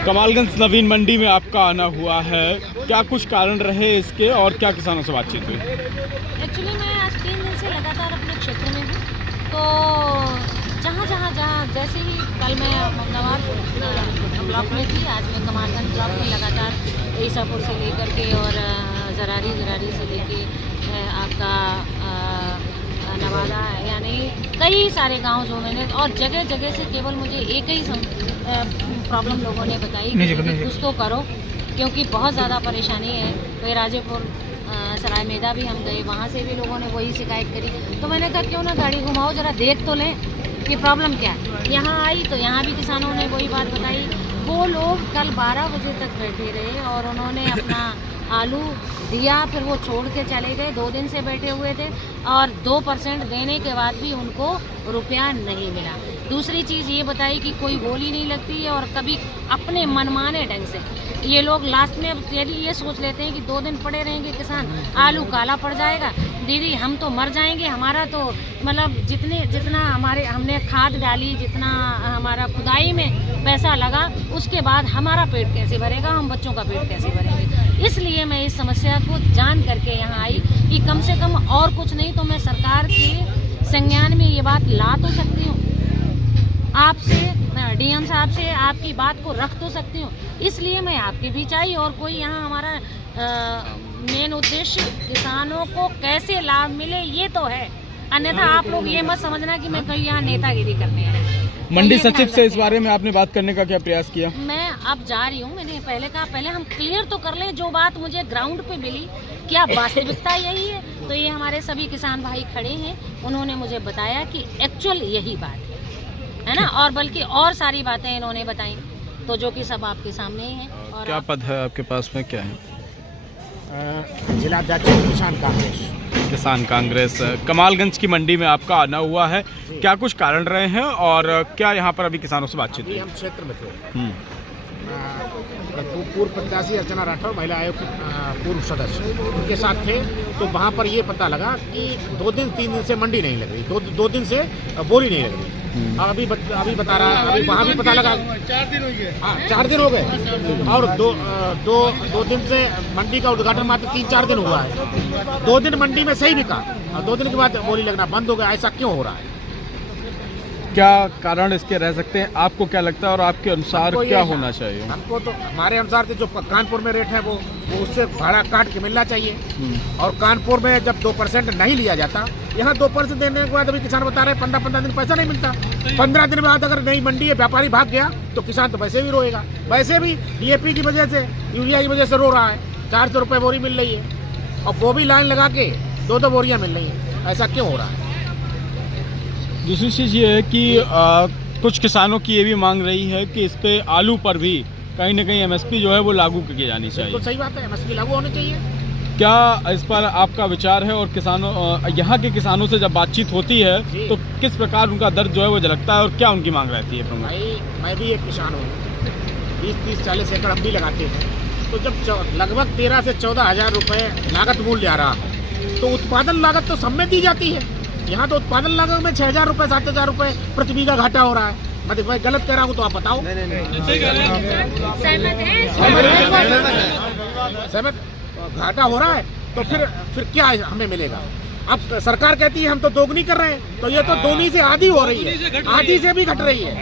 कमालगंज नवीन मंडी में आपका आना हुआ है, क्या कुछ कारण रहे इसके और क्या किसानों से बातचीत हुई? एक्चुअली मैं आज 3 दिन से लगातार अपने क्षेत्र में हूँ, तो जहाँ जैसे ही कल मैं मंगलवार ब्लॉक में थी, आज मैं कमालगंज ब्लॉक में लगातार ईसापुर से लेकर के और जरारी से लेके आपका नवादा, यानी कई सारे गांव जो मैंने, और जगह जगह से केवल मुझे एक ही प्रॉब्लम लोगों ने बताई कि कुछ तो करो, क्योंकि बहुत ज़्यादा परेशानी है। वही राजेपुर सराय मेदा भी हम गए, वहाँ से भी लोगों ने वही शिकायत करी। तो मैंने कहा क्यों ना गाड़ी घुमाओ, ज़रा देख तो लें कि प्रॉब्लम क्या है। यहाँ आई तो यहाँ भी किसानों ने वही बात बताई। वो लोग कल 12 बजे तक बैठे रहे और उन्होंने अपना आलू दिया, फिर वो छोड़ के चले गए। 2 दिन से बैठे हुए थे और 2% देने के बाद भी उनको रुपया नहीं मिला। दूसरी चीज़ ये बताई कि कोई बोली नहीं लगती है और कभी अपने मनमाने ढंग से ये लोग लास्ट में यदि ये सोच लेते हैं कि 2 दिन पड़े रहेंगे किसान, आलू काला पड़ जाएगा, दीदी हम तो मर जाएंगे, हमारा तो मतलब जितना हमने खाद डाली, जितना हमारा खुदाई में पैसा लगा, उसके बाद हमारा पेट कैसे भरेगा, हम बच्चों का पेट कैसे भरेंगे। इसलिए मैं इस समस्या को जान करके यहाँ आई कि कम से कम और कुछ नहीं तो मैं सरकार के संज्ञान में ये बात ला तो सकती हूँ, आपसे डीएम साहब से आपकी बात को रख तो सकती हूँ। इसलिए मैं आपके बीच आई और कोई यहाँ हमारा मेन उद्देश्य किसानों को कैसे लाभ मिले ये तो है, अन्यथा आप लोग ये मत समझना कि मैं कहीं यहाँ नेतागिरी करने आई। मंडी सचिव से इस बारे में आपने बात करने का क्या प्रयास किया? मैं अब जा रही हूँ। मैंने पहले कहा पहले हम क्लियर तो कर लें जो बात मुझे ग्राउंड पे मिली, क्या वास्तविकता यही है। तो ये हमारे सभी किसान भाई खड़े हैं, उन्होंने मुझे बताया कि एक्चुअल यही बात है ना, और बल्कि और सारी बातें इन्होंने बताई, तो जो कि सब आपके सामने ही है। और क्या पद है आपके पास में, क्या है? जिलाध्यक्ष किसान कांग्रेस। कमालगंज की मंडी में आपका आना हुआ है, क्या कुछ कारण रहे हैं और क्या यहाँ पर अभी किसानों से बातचीत हुई? हम क्षेत्र में थे। पूर्व प्रत्याशी अर्चना राठौर, महिला आयोग की पूर्व सदस्य, उनके साथ थे। तो वहाँ पर ये पता लगा कि 3 दिन से मंडी नहीं लग रही, 2 दिन से बोरी नहीं लग रही। अभी बता रहा है, अभी वहाँ भी पता लगा 4 दिन हो गए। हाँ, 4 दिन हो गए और दो दिन से मंडी का उद्घाटन मात्र 3-4 दिन हुआ है। 2 दिन मंडी में सही बिका और 2 दिन के बाद बोली लगना बंद हो गया। ऐसा क्यों हो रहा है? क्या कारण इसके रह सकते हैं, आपको क्या लगता है और आपके अनुसार क्या होना चाहिए? हमको तो हमारे अनुसार से जो कानपुर में रेट है वो उससे भाड़ा काट के मिलना चाहिए। और कानपुर में जब 2% नहीं लिया जाता, यहाँ 2% देने के बाद अभी किसान बता रहे 15 दिन पैसा नहीं मिलता। 15 दिन बाद अगर नई मंडी है, व्यापारी भाग गया तो किसान तो वैसे भी रोएगा। वैसे भी DAP की वजह से, यूरिया की वजह से रो रहा है। 400 रुपये बोरी मिल रही है और वो भी लाइन लगा के 2 बोरियाँ मिल रही हैं। ऐसा क्यों हो रहा है? दूसरी चीज़ ये है कि कुछ किसानों की ये भी मांग रही है कि इस पे आलू पर भी कहीं ना कहीं MSP जो है वो लागू की जानी चाहिए। तो सही बात है, MSP लागू होनी चाहिए। क्या इस पर आपका विचार है और किसानों, यहाँ के किसानों से जब बातचीत होती है तो किस प्रकार उनका दर्द जो है वो झलकता है और क्या उनकी मांग रहती है? भाई मैं भी एक किसान हूँ, 20-30-40 एकड़ हम भी लगाते हैं। तो जब लगभग 13 से 14 हज़ार रुपये लागत मूल्य आ रहा है तो उत्पादन लागत तो सब में दी जाती है। यहाँ तो उत्पादन लागत में 6,000 रुपये 7,000 रुपये प्रति बीघा घाटा हो रहा है। मतलब भाई गलत कह रहा हूँ तो आप बताओ। सहमत घाटा हो रहा है तो फिर क्या हमें मिलेगा? अब सरकार कहती है हम तो दोगुनी कर रहे हैं, तो ये तो दोगुनी से आधी हो रही है, आधी से भी घट रही है।